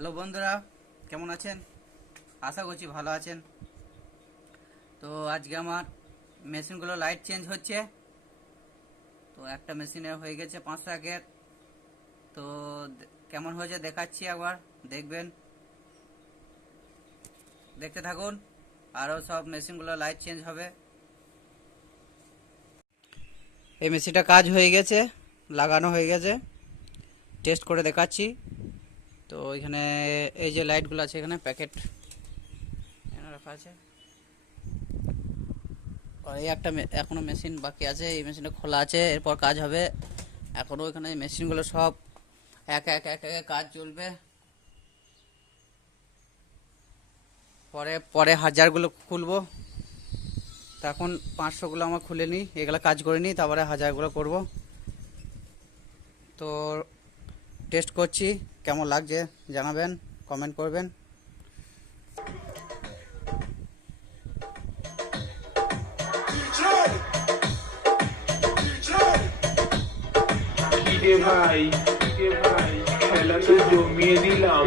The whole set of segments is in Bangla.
হ্যালো বন্ধুরা, কেমন আছেন? আশা করছি ভালো আছেন। তো আজকে আমার মেশিনগুলো লাইট চেঞ্জ হচ্ছে। তো একটা মেশিনে হয়ে গেছে পাঁচশো একের তো কেমন হয়েছে দেখাচ্ছি একবার, দেখবেন। দেখতে থাকুন, আরও সব মেশিনগুলো লাইট চেঞ্জ হবে। এই মেশিনটা কাজ হয়ে গেছে, লাগানো হয়ে গেছে। টেস্ট করে দেখাচ্ছি। তো এখানে এই যে লাইটগুলো আছে এখানে, প্যাকেট রাখা আছে। আর এই একটা মে- এখনও মেশিন বাকি আছে, এই মেশিনটা খোলা আছে, এরপর কাজ হবে। এখনও এখানে মেশিনগুলো সব এক এক এক এক কাজ চলবে। পরে পরে হাজারগুলো খুলবো। তখন পাঁচশোগুলো আমার খুলে নিই, এগুলো কাজ করে নিই, তারপরে হাজারগুলো করব। তো টেস্ট করছি। কেমন লাগছে জানাবেন কমেন্ট করবেন। কিরে ভাই কিরে ভাই খেলা তো জমিয়ে দিলাম।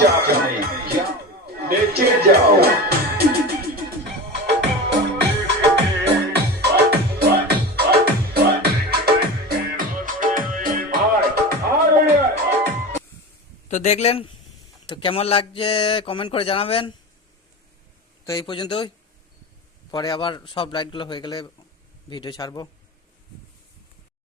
যাও, নেচে যাও তো দেখলেন তো কেমন লাগছে কমেন্ট করে জানাবেন। তো এই পর্যন্তই। পরে আবার সব লাইটগুলো হয়ে গেলে ভিডিও ছাড়বো।